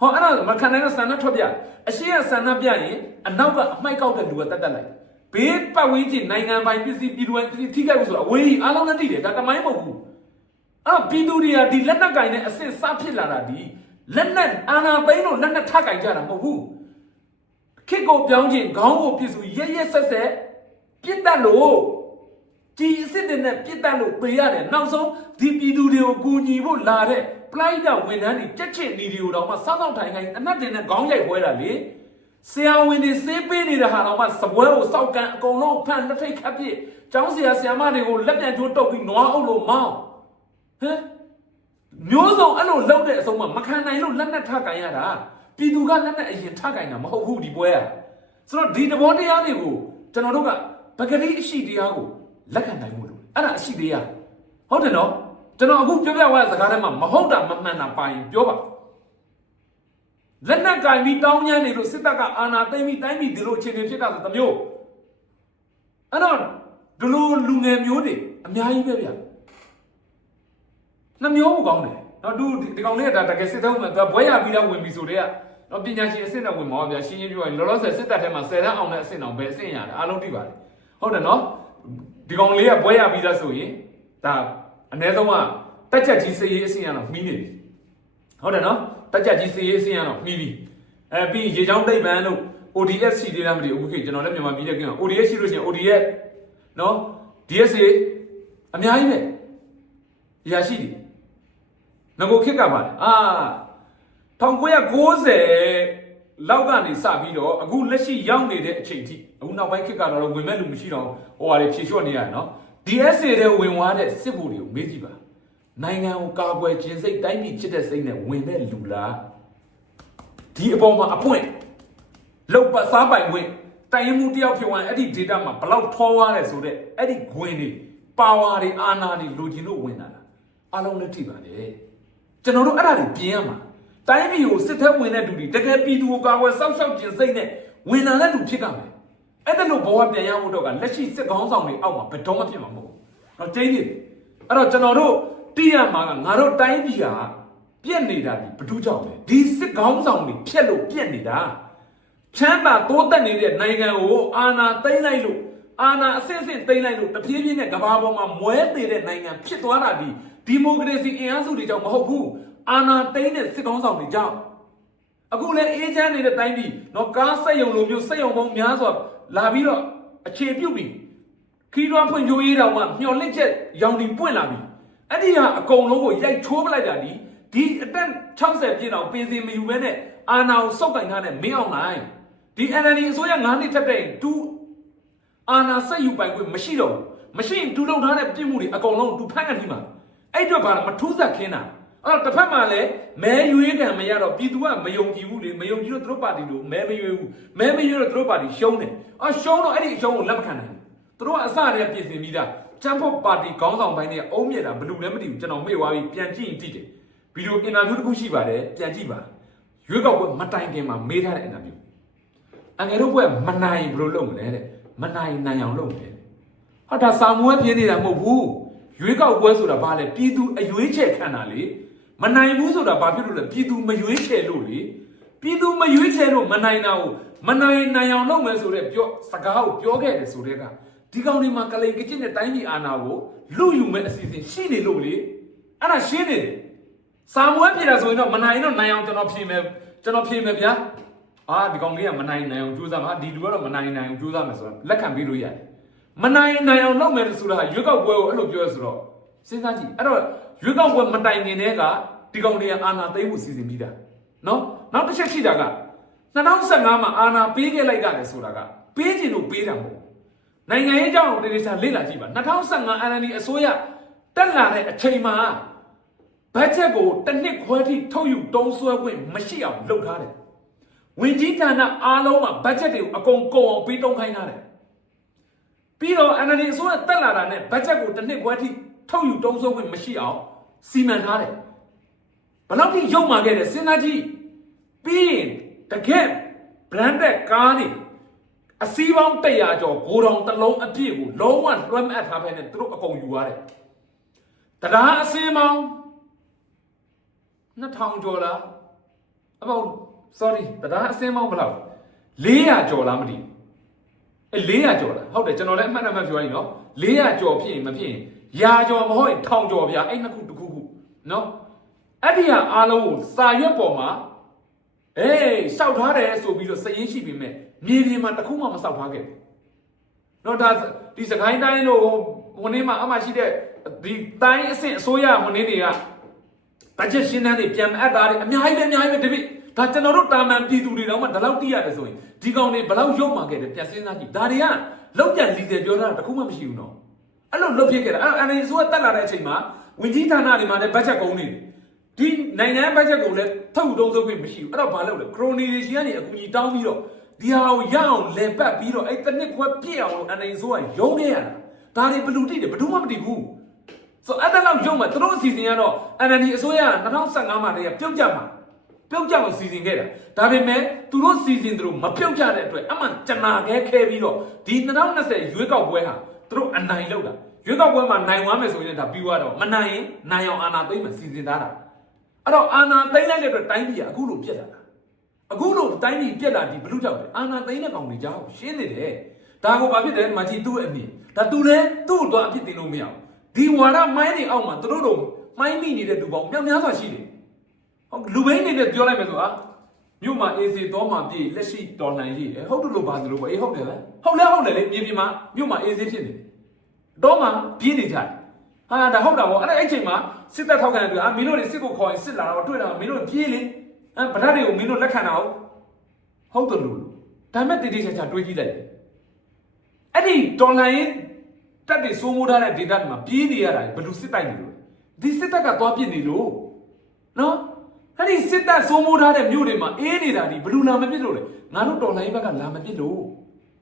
ဟောအဲ့ဒါမခံနိုင်တဲ့ဆန္ဒထွက်ပြအရှင်းကဆန္ဒပြရင်အနောက်ကအမိုက်ကောက်တဲ့လူကတတ်တတ်လိုက်ဘေးပတ်ဝန်းကျင်နိုင်ငံပိုင်ပစ္စည်းပြည်သူပိုင်ပစ္စည်းထိခိုက်လို့ဆိုတော့အဝေးကြီးအားလုံးနဲ့တည်တယ်ဒါတမိုင်းမဟုတ်ဘူးအဲ့ပြည်သူတွေကဒီလက်နက်ကင်နဲ့အစစ်စဖြစ်လာတာဒီ လက်နက်အာနာသိန်းလို့လက်နက်ထကင်ကြတာမဟုတ်ဘူးခစ်ကိုပြောင်းခြင်းခေါင်းကိုပြစ်စုရရက်ဆက်ဆက်ပြစ်တတ်လို့ဒီအစ်စ်တွေနဲ့ပြစ်တတ်လို့ပေးရတယ်နောက်ဆုံးဒီပြည်သူတွေကိုကူညီဖို့လာတဲ့ပလိုက်တာဝန်ထမ်းတွေကြက်ချစ်နေတွေကိုတော့မှစောင့်စောင့်ထိုင်ခိုင်းအနက်တင်နဲ့ခေါင်းရိုက်ခွဲတာလေဆရာဝန်တွေစေးပေးနေတဲ့ဟာတော့မှစပွဲကိုစောက်ကန်အကုန်လုံးဖန်လက်ထိတ်ခတ်ပြစ်ကျောင်းဆရာဆရာမတွေကိုလက်ပြန်ကျိုးတုပ်ပြီးနွားအုပ်လို့မောင်းဟမ် မျိုးစုံအဲ့လိုလောက်တဲ့အဆုံးမမခံနိုင်လို့လက်နဲ့ထကန်ရတာပြည်သူကလက်နဲ့အရင်ထကန်တာမဟုတ်ဘူးဒီပွဲอ่ะဆိုတော့ဒီတဘောတရားတွေကိုကျွန်တော်တို့ကပကတိအရှိတရားကိုလက်ခံနိုင်မှုလို့အဲ့ဒါအရှိတရားဟုတ်တယ်နော်ကျွန်တော်အခုပြောပြသွားတဲ့စကားထဲမှာမဟုတ်တာမမှန်တာပါရင်ပြောပါလက်နက်ကင်ပြီးတောင်းညမ်းနေလို့စစ်တပ်ကအာဏာသိမ်းပြီးတိုင်းပြည်ဒီလိုအခြေအနေဖြစ်တာဆိုတစ်မျိုးအဲ့တော့ဒီလိုလူငယ်မျိုးတွေအများကြီးပဲဗျာ နှမျိုးကိုကောင်းတယ်နော်သူဒီကောင်လေးကဒါတကယ်စစ်သုံးမှာသူဘွဲရပြီးတော့ဝင်ပြီဆိုတော့နော်ပညာရှင်အဆင့်နဲ့ဝင်မှာပါဗျာရှင်းရှင်းပြောရင်လောလောဆယ်စစ်တပ်ထဲမှာ10တန်းအောင်တဲ့အဆင့်အောင်ပဲအဆင့်ရတယ်အားလုံးသိပါတယ်ဟုတ်တယ်နော်ဒီကောင်လေးကဘွဲရပြီးသားဆိုရင်ဒါအ ਨੇ ဆုံးကတက်ချက်ကြီးစရေးအဆင့်ရတော့မှီးနေပြီဟုတ်တယ်နော်တက်ချက်ကြီးစရေးအဆင့်ရတော့မှီးပြီအဲပြီးရေချောင်းတိတ်ပန်းတို့ ODS ရှိသေးလားမသိဘူးအခုခေတ်ကျွန်တော်လည်းမြန်မာပြည်တဲ့ကင်း ODS ရှိလို့ရှိရင် ODS နော် DSA အများကြီးပဲအရာရှိတယ် ငကိုခစ်ကပါလေအာ1990လောက်ကနေစပြီးတော့အခုလက်ရှိရောက်နေတဲ့အချိန်ထိအခုနောက်ပိုင်းခစ်ကတော့ဝင်မဲ့လူမရှိတော့ဟိုဟာတွေဖြေလျှော့နေရတယ်နော် DSA တဲ့ဝင်သွားတဲ့စစ်ဗိုလ်တွေကိုမေးကြည့်ပါနိုင်ငံကိုကာကွယ်ခြင်းစိတ်တိုင်းပြည်ချစ်တဲ့စိတ်နဲ့ဝင်တဲ့လူလားဒီအပေါ်မှာအပွင့်လောက်ပတ်စားပိုင်ဝင်တိုင်ရင်မှုတယောက်ဖြစ်သွားရင်အဲ့ဒီ data မှာဘလောက်ထောသွားတယ်ဆိုတော့အဲ့ဒီဂွင်တွေပါဝါတွေအာဏာတွေလိုချင်လို့ဝင်လာတာအားလုံးလက်ထိပါလေ ကျွန်တော်တို့အဲ့ဒါတွေပြင်ရမှာတိုင်းပြည်ကိုစစ်သက်ဝင်တဲ့သူတွေတကယ်ပြည်သူကိုကာကွယ်စောင့်ရှောက်ခြင်းစိတ်နဲ့ဝင်လာတဲ့သူဖြစ်ကြမယ်အဲ့ဒါလို့ဘဝပြန်ရဖို့တော့ကလက်ရှိစစ်ကောင်းဆောင်တွေအောက်မှာဘယ်တော့မှဖြစ်မှာမဟုတ်ဘူး။တော့ကျင်းနေတယ်အဲ့တော့ကျွန်တော်တို့တိရမှာကငါတို့တိုင်းပြည်ကပြက်နေတာဒီဘယ်သူကြောင့်လဲဒီစစ်ကောင်းဆောင်တွေဖြက်လို့ပြက်နေတာချမ်းသာတိုးတက်နေတဲ့နိုင်ငံကိုအာဏာသိမ်းလိုက်လို့အာဏာအစစ်အစစ်သိမ်းလိုက်လို့တပြေးပြေးနဲ့ကဘာပေါ်မှာမွဲသေးတဲ့နိုင်ငံဖြစ်သွားတာဒီ ဒီမိုကရေစီအင်အားစုတွေကြောင့်မဟုတ်ဘူးအာဏာသိမ်းတဲ့စစ်ကောင်းဆောင်တွေကြောင့်အခုလည်းအေးချမ်းနေတဲ့တိုင်းပြည်တော့ကားစက်ယုံလိုမျိုးစက်ယုံပေါင်းများစွာလာပြီးတော့အခြေပြုတ်ပြီးခီးတွားဖွင့်ဖြိုးရေးတောင်မှမျော်လင့်ချက်ရောင်ဒီပွင့်လာပြီအဲ့ဒီဟာအကုန်လုံးကိုရိုက်ချိုးပလိုက်တာဒီဒီအတက်60ပြည့်တော့ပင်စင်မယူဘဲနဲ့အာဏာကိုစောက်ကင်ထားတဲ့မင်းအောင်နိုင်ဒီ NLD အစိုးရ9နှစ်ထက်တဲ့တူအာဏာဆက်ယူပိုင်ခွင့်မရှိတော့ဘူးမရှိရင်တူလုံထားတဲ့ပြစ်မှုတွေအကုန်လုံးတူဖန့်ကနေမှာ အဲ့အတွက်ဘာလဲမထူးဆက်ခင်းတာအဲ့တော့တစ်ဖက်မှာလည်းမဲရွေးကံမရတော့ပြည်သူကမယုံကြည်ဘူးလေမယုံကြည်တော့သူတို့ပါတီတို့မဲမရွေးဘူးမဲမရွေးတော့သူတို့ပါတီရှုံးတယ်အော်ရှုံးတော့အဲ့ဒီအရှုံးကိုလက်မခံနိုင်ဘူးသူတို့ကအစတည်းကပြင်ဆင်ပြီးသားချမ်းဖို့ပါတီခေါင်းဆောင်ပိုင်းတွေကအုံးမြက်တာဘယ်လူလည်းမသိဘူးကျွန်တော်မေ့သွားပြီပြန်ကြည့်ရင်သိတယ်ဗီဒီယိုအင်တာဗျူးတစ်ခုရှိပါတယ်ပြန်ကြည့်ပါရွေးကောက်ပွဲမတိုင်ခင်မှာမေးထားတဲ့အင်တာဗျူးအငယ်တို့ဘက်မနိုင်ဘယ်လိုလုပ်မလဲတဲ့မနိုင်နိုင်အောင်လုပ်တယ်ဟာဒါစာမွေးပြင်းနေတာမဟုတ်ဘူး ရွေးကောက်ပွဲဆိုတာဘာလဲပြည်သူအရွေးချယ်ခံတာလေမနိုင်ဘူးဆိုတာဘာဖြစ်လို့လဲပြည်သူမရွေးချယ်လို့လေပြည်သူမရွေးချယ်လို့မနိုင်တာကိုမနိုင်နိုင်အောင်လုပ်မယ်ဆိုတဲ့ပြောစကားကိုပြောခဲ့တယ်ဆိုတဲ့ကဒီကောင်တွေမှာကလိန်ကကျစ်နဲ့တိုင်းပြည်အာဏာကိုလူယူမဲ့အစီအစဉ်ရှိနေလို့လေအဲ့ဒါရှင်းနေတယ်စာမွေးပြည်တာဆိုရင်တော့မနိုင်တော့နိုင်အောင်ကျွန်တော်ဖြေမယ်ကျွန်တော်ဖြေမယ်ဗျာအာဒီကောင်လေးကမနိုင်နိုင်အောင်ကြိုးစားမှာဒီလူကတော့မနိုင်နိုင်အောင်ကြိုးစားမယ်ဆိုတော့လက်ခံပြီးလို့ရတယ် မနိုင်နိုင်အောင်လုပ်မယ်ဆိုတာရွေးကောက်ပွဲကိုအဲ့လိုပြောရဆိုတော့စဉ်းစားကြည့်အဲ့တော့ရွေးကောက်ပွဲမတိုင်ခင်တည်းကဒီကောင်လေးကအာဏာသိမ်းဖို့စီစဉ်ပြီးတာနော်နောက်တစ်ချက်ရှိတာက2015မှာအာဏာပေးခဲ့လိုက်ရတယ်ဆိုတာကပေးခြင်းလို့ပေးတာမဟုတ်ဘူးနိုင်ငံရေးကြောင့်တေတေချာလေ့လာကြည့်ပါ2015 NLD အစိုးရတက်လာတဲ့အချိန်မှာဘတ်ဂျက်ကိုတစ်နှစ်ခွဲထိထုတ်ယူတုံးဆွဲခွင့်မရှိအောင်လုပ်ထားတယ်ဝင်ကြီးဌာနအားလုံးမှာဘတ်ဂျက်တွေကိုအကုန်ကုန်အောင်ပေးတုံးခိုင်းထားတယ် ပြီးတော့ NLD အစိုးရတက်လာတာနဲ့ဘတ်ဂျက်ကိုတစ်နှစ်ခွဲထိထုတ်ယူတုံးဆုံးခွင့်မရှိအောင်စီမံထားတယ်ဘယ်လောက်ထိရုံမာခဲ့တယ်စဉ်းစားကြည့်ပြီးရင်တကယ် branded ကားတွေအစီးပေါင်း100ကျော်ဂိုတောင်တစ်လုံးအပြည့်ကိုလုံးဝလွှမ်းအပ်ထားဖဲနဲ့သူတို့အကုန်ယူရတယ်တရားအစင်းပေါင်း2000ကျော်လားအပေါင်း sorry တရားအစင်းပေါင်းဘယ်လောက်400ကျော်လားမသိဘူး အဲ400ကျော်လားဟုတ်တယ်ကျွန်တော်လည်းအမှတ်အမှတ်ပြောရရင်နော်400ကျော်ဖြစ်ရင်မဖြစ်ရင်ရာကျော်မဟုတ်ရင်ထောင်ကျော်ဗျာအဲ့နှစ်ခုတစ်ခုခုနော်အဲ့ဒီဟာအားလုံးကိုစာရွက်ပေါ်မှာအေးစောက်ထားတယ်ဆိုပြီးတော့စည်ရင်းရှိပြီမဲ့မြေပြင်မှာတစ်ခုမှမစောက်ထားခဲ့ဘူးနော်ဒါဒီစကိုင်းတိုင်းလို့ဟိုနေ့မှာအမှရှိတဲ့ဒီတိုင်းအဆင့်အစိုးရဟိုနေ့တွေကဘတ်ဂျက်ရှင်းတန်းတွေပြန်အပ်တာတွေအများကြီးပဲအများကြီးပဲတပိ ဒါကျွန်တော်တို့တာမန်ပြည်သူတွေတော့မှဒီလောက်တိရတယ်ဆိုရင်ဒီကောင်တွေဘယ်လောက်ရုပ်မှခဲ့တယ်ပြန်စဉ်းစားကြည့်ဒါတွေကလောက်ပြန်လီတယ်ပြောတာတစ်ခုမှမရှိဘူးနော်အဲ့လိုလုတ်ဖြစ်ခဲ့တာအဲ့အနေဆိုကတက်လာတဲ့အချိန်မှာဝင်ကြီးဌာနတွေမှာလည်းဘတ်ဂျက်ကုန်နေတယ်ဒီနိုင်ငံဘတ်ဂျက်ကိုလည်းထုတ်တုံးစုပ်ခွင့်မရှိဘူးအဲ့တော့ဘာလုပ်လဲခရိုနီတွေရှိကနေအကူကြီးတောင်းပြီးတော့ဒီဟာကိုရအောင်လဲပတ်ပြီးတော့အဲ့တစ်နှစ်ခွဲပြည့်အောင်လို့အနေဆိုကရုံးနေရတာဒါတွေဘလူတိတယ်ဘယ်သူမှမတည်ဘူးဆိုအဲ့ဒါတော့ရုံးမှာသူတို့အစီအစဉ်ကတော့ NND အစိုးရက2015မှာတည်းကပြုတ်ကြမှာ ပြုတ်ကြအောင်စီစဉ်ခဲ့တာဒါပေမဲ့သူတို့စီစဉ်သူတို့မပြုတ်ကြတဲ့အတွက်အမှန်ကျနာခဲခဲပြီးတော့ဒီ2020ရွေးကောက်ပွဲဟာသူတို့အနိုင်လောက်တာရွေးကောက်ပွဲမှာနိုင်သွားမယ်ဆိုရင်ဒါပြီးသွားတော့မနိုင်ရင်နိုင်အောင်အာဏာသိမ်းမယ်စီစဉ်ထားတာအဲ့တော့အာဏာသိမ်းလိုက်တဲ့အတွက်တိုင်းပြည်ကအခုလိုပြက်လာတာအခုလိုတိုင်းပြည်ပြက်လာဒီဘလို့ကြောက်တယ်အာဏာသိမ်းတဲ့ကောင်တွေကြောက်ရှင်းနေတယ်ဒါကိုဘာဖြစ်တယ်မကြီးသူ့အမြင်ဒါသူလည်းသူ့တော့အဖြစ်တင်လို့မရဘူးဒီဝါဒမိုင်းတွေအောက်မှာသူတို့တို့မိုင်းမိနေတဲ့လူပေါင်းမြောက်များစွာရှိတယ်ဟုတ် လူဘိန်းနေနဲ့ပြောလိုက်မယ်ဆိုဟာမြို့မှာအေးစီတော့မှပြည့်လက်ရှိတော်လှန်ရေးအဲဟုတ်တယ်လို့ပါသလိုပေါ့အေးဟုတ်တယ်လေဟုတ်လဲဟုတ်တယ်လေမြေပြင်မှာမြို့မှာအေးစီဖြစ်နေတယ်တော့မှပြည့်နေကြတယ်ဟာဒါဟုတ်တာပေါ့အဲ့ဒါအဲ့ချိန်မှာစစ်တပ်ထောက်ခံတယ်အာမင်းတို့တွေစစ်ကိုခေါ်ရင်စစ်လာတော့တွေ့တာမင်းတို့ပြေးလေအဲဗဒတ်တွေကိုမင်းတို့လက်ခံတာဟုတ်တယ်လို့ဒါမဲ့တည်တည်ချာချာတွေးကြည့်လိုက်အဲ့ဒီတော်လှန်ရေးတက်တွေစိုးမိုးထားတဲ့ဒေတာတွေမှာပြေးနေရတာဘယ်လိုစစ်တိုက်နေလို့ဒီစစ်တပ်ကသွားပြစ်နေလို့နော် အဲ့ဒီစစ်တပ်စိုးမိုးထားတဲ့မြို့တွေမှာအေးနေတာဒီဘလူလာမပြစ်လို့လေငါတို့တော်လိုင်းဘက်ကလာမပြစ်လို့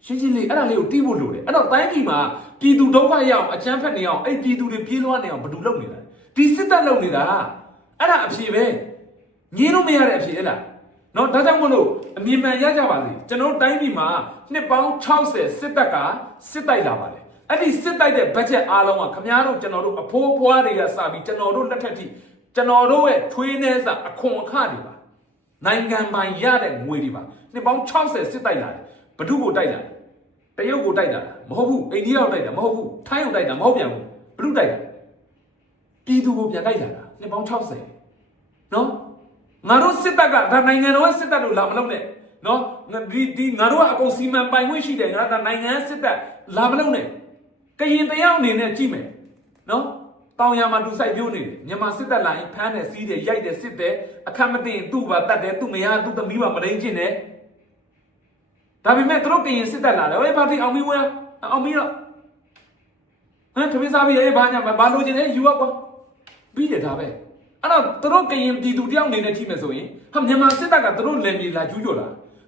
ရှင်းရှင်းလေးအဲ့ဒါလေးကိုတီးဖို့လိုတယ်အဲ့တော့တိုင်းပြည်မှာပြည်သူဒုက္ခရအောင်အချမ်းဖက်နေအောင်အဲ့ပြည်သူတွေပြေးလွှားနေအောင်ဘယ်သူလုပ်နေတာဒီစစ်တပ်လုပ်နေတာအဲ့ဒါအဖြေပဲငင်းလို့မရတဲ့အဖြေအဲ့လားနော်ဒါကြောင့်မလို့အမြင်မှန်ရကြပါစေကျွန်တော်တို့တိုင်းပြည်မှာနှစ်ပေါင်း60စစ်တပ်ကစစ်တိုက်လာပါတယ်အဲ့ဒီစစ်တိုက်တဲ့ဘတ်ဂျက်အားလုံးကခမားတို့ကျွန်တော်တို့အဖိုးအဖွားတွေကစပြီးကျွန်တော်တို့လက်ထက်ထိ ကျွန်တော်တို့ရဲ့ထွေးနှဲစာအခွန်အခတွေပါနိုင်ငံပိုင်ရတဲ့ငွေတွေပါနှစ်ပေါင်း60စစ်တိုက်လာတယ်ဘဒုကိုတိုက်လာတယ်တရုတ်ကိုတိုက်တာမဟုတ်ဘူးအိန္ဒိယကိုတိုက်တာမဟုတ်ဘူးထိုင်းကိုတိုက်တာမဟုတ်ပြန်ဘူးဘဒုတိုက်တာပြည်သူကိုပြန်တိုက်လာတာနှစ်ပေါင်း60နော်ငါတို့စစ်တပ်ကဒါနိုင်ငံတော်စစ်တပ်တို့လာမလုပ်နဲ့နော်ငါဒီဒီငါတို့ကအကုန်စီမံပိုင်ခွင့်ရှိတယ်ငါဒါနိုင်ငံစစ်တပ်လာမလုပ်နဲ့ကရင်တယောက်အနေနဲ့ကြည့်မယ်နော် တောင်ရမှာသူစိုက်ပြိုးနေတယ်မြန်မာစစ်တပ်လာရင်ဖမ်းတယ်စီးတယ်ရိုက်တယ်စစ်တယ်အခက်မတင်သူ့ဘာတတ်တယ်သူ့မယားသူ့သမီးပါမရင်းချင်းတယ်ဒါပေမဲ့သူတို့ကရင်စစ်တပ်လာတယ်ဟဲ့ဘာဖြစ်အောင်မီးဝဲအောင်မီးတော့ဟမ်ခမင်းစားပြီးရေးဘာညာဘာလို့ချင်လဲယူရကွာပြီးတယ်ဒါပဲအဲ့တော့သူတို့ကရင်ပြည်သူတယောက်အနေနဲ့ထိမယ်ဆိုရင်ဟာမြန်မာစစ်တပ်ကသူတို့လယ်မြေလာကျူးကျော်တာ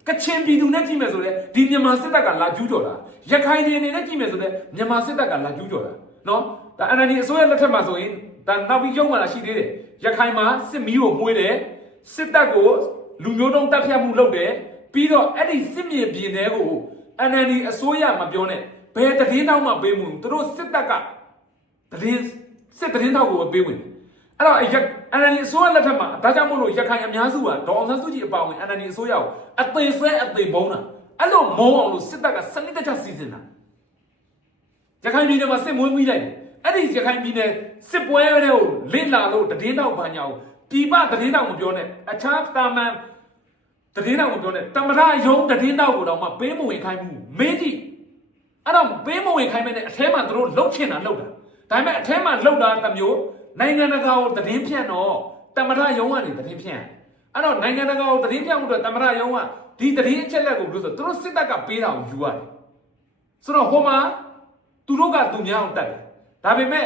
ကချင်ပြည်သူနဲ့ထိမယ်ဆိုလဲဒီမြန်မာစစ်တပ်ကလာကျူးကျော်တာရခိုင်ပြည်အနေနဲ့ထိမယ်ဆိုလဲမြန်မာစစ်တပ်ကလာကျူးကျော်တာနော် ဒါ NLD အစိုးရလက်ထက်မှာဆိုရင်ဒါနောက်ပြီးရုံးမှလာရှိသေးတယ်ရခိုင်မှာစစ်မီးကိုမှုေးတယ်စစ်တပ်ကိုလူမျိုးတုံးတပ်ဖြတ်မှုလုပ်တယ်ပြီးတော့အဲ့ဒီစစ်မြေပြင်တွေကို NLD အစိုးရမပြောနဲ့ဘယ်တည်င်းတောက်မှပေးမှုသူတို့စစ်တပ်ကတည်င်းစစ်တည်င်းတောက်ကိုပေးဝင်တယ်အဲ့တော့ရ NLD အစိုးရလက်ထက်မှာဒါကြောင့်မို့လို့ရခိုင်အများစုကဒေါအောင်ဆန်းစုကြည်အပါအဝင် NLD အစိုးရကိုအသေးဆွဲအသေးဘုံတာအဲ့လိုမုံအောင်လို့စစ်တပ်ကစနစ်တကျစီစဉ်တာရခိုင်ပြည်နယ်မှာစစ်မွေးမိလိုက်တယ် အဲ့ဒီရခိုင်ပြည်နယ်စစ်ပွဲတွေကိုလစ်လာလို့တည်င်းတော့ဘာညာကိုပြည်ပတည်င်းတော့မပြောနဲ့အခြားတာမန်တည်င်းတော့မပြောနဲ့တမရယုံတည်င်းတော့ကိုတော့မှပေးမဝင်ခိုင်းဘူးမင်းကြီးအဲ့တော့ပေးမဝင်ခိုင်းမဲ့အထဲမှာသူတို့လှုပ်ချင်တာလှုပ်တာဒါပေမဲ့အထဲမှာလှုပ်တာတစ်မျိုးနိုင်ငံတကာကိုတည်င်းဖြန့်တော့တမရယုံကနေတည်င်းဖြန့်အဲ့တော့နိုင်ငံတကာကိုတည်င်းဖြန့်မှုတော့တမရယုံကဒီတည်င်းအချက်လက်ကိုပြောဆိုသူတို့စစ်တပ်ကပေးတာကိုယူရတယ်ဆိုတော့ဟိုမှာသူတို့ကသူများအောင်တတ်တယ် ဒါပေမဲ့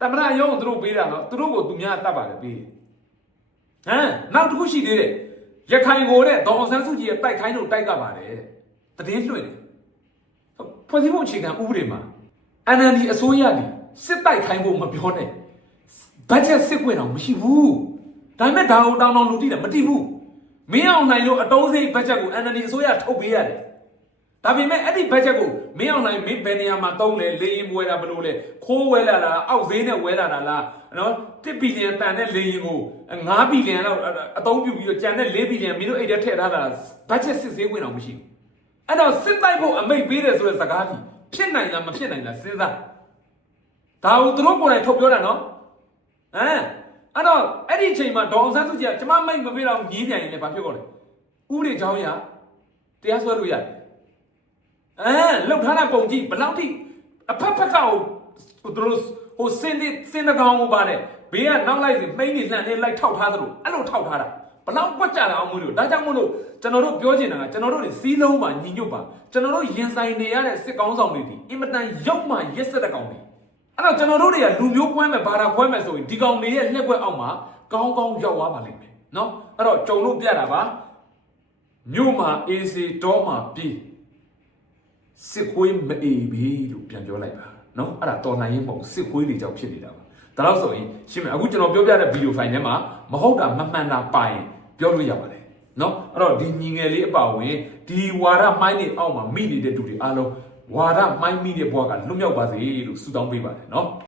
တမရရုံးကိုသူတို့ပေးတာတော့သူတို့ကိုသူများတတ်ပါတယ်ပေးတယ်ဟမ်နောက်တစ်ခုရှိသေးတယ်ရခိုင်ကိုတဲ့ဒေါအောင်ဆန်းစုကြည်ရဲ့တိုက်ခိုင်းလို့တိုက်ကပါတယ်တဲ့တည်င်းလွှင့်တယ်ဖွဲ့စည်းပုံအခြေခံဥပဒေမှာ NLD အစိုးရကစစ်တိုက်ခိုင်းဖို့မပြောနဲ့ဘတ်ဂျက်စစ်ကွင်းတော့မရှိဘူးဒါပေမဲ့ဒါကိုတောင်းတောင်းလူတိတယ်မတိဘူးမင်းအောင်နိုင်လို့အတုံးစိတ်ဘတ်ဂျက်ကို NLD အစိုးရထုတ်ပေးရတယ်ဒါပေမဲ့အဲ့ဒီဘတ်ဂျက်ကို မင်းအောင်နိုင်မင်းဘယ်နေရာမှာတုံးလဲလေရင်ဝဲတာဘယ်လိုလဲခိုးဝဲလာတာအောက်ဈေးနဲ့ဝဲလာတာလားနော်1ဘီလီယံတန်တဲ့လေရင်ကို9ဘီလီယံလောက်အသုံးပြုပြီးတော့ကျန်တဲ့4ဘီလီယံမင်းတို့အိတ်ထဲထည့်ထားတာဘတ်ဂျက်စစ်ဆေးဝင်အောင်မရှိဘူးအဲ့တော့စစ်တိုက်ဖို့အမိတ်ပေးတယ်ဆိုတဲ့စကားကြီးဖြစ်နိုင်လားမဖြစ်နိုင်လားစဉ်းစားဒါကိုသူတို့ကိုယ်တိုင်ထုတ်ပြောတာနော်ဟမ်အဲ့တော့အဲ့ဒီအချိန်မှာဒေါအောင်ဆန်းစုကြည်ကကျမမိတ်မပေးတော့ညီးပြန်ရင်လည်းဘာဖြစ်ကုန်လဲဥပဒေကြောင်းရတရားစွဲလို့ရတယ် အဲလောက်ထားတာပုံကြည့်ဘယ်လောက်ထိအဖက်ဖက်ကဟိုသူတို့ဟိုစင်းဒီစင်းတကောင်ကိုပါတယ်ဘေးကနောက်လိုက်စီမိန်းနေလှန်နေလိုက်ထောက်ထားသလိုအဲ့လိုထောက်ထားတာဘလောက်ကွက်ကြတာအောင်မို့လို့ဒါကြောင့်မို့လို့ကျွန်တော်တို့ပြောချင်တာကကျွန်တော်တို့တွေစီးလုံးမှာညီညွတ်ပါကျွန်တော်တို့ရင်ဆိုင်နေရတဲ့စစ်ကောင်းဆောင်တွေဒီအင်မတန်ရုပ်မှရက်စက်တဲ့ကောင်တွေအဲ့တော့ကျွန်တော်တို့တွေကလူမျိုးခွဲမယ်ဘာသာခွဲမယ်ဆိုရင်ဒီကောင်တွေရဲ့လက်ွက်အောက်မှာကောင်းကောင်းရောက်သွားပါလိမ့်မယ်နော်အဲ့တော့ကြုံလို့ပြတာပါမြို့မှာအေးစီတောမှာပြီး စစ်ခွေးမအေးပြီလို့ပြန်ပြောလိုက်ပါနော်အဲ့ဒါတော်နိုင်ရင်ပေါ့စစ်ခွေးတွေကြောင့်ဖြစ်နေတာပါဒါတော့ဆိုရင်ရှင်းမယ်အခုကျွန်တော်ပြောပြတဲ့ဗီဒီယိုဖိုင်ထဲမှာမဟုတ်တာမမှန်တာပါရင်ပြောလို့ရပါတယ်နော်အဲ့တော့ဒီညီငယ်လေးအပါဝင်ဒီဝါရမိုင်းနေအောက်မှာမိနေတဲ့သူတွေအားလုံးဝါရမိုင်းမိတဲ့ဘဝကလွတ်မြောက်ပါစေလို့ဆုတောင်းပေးပါတယ်နော်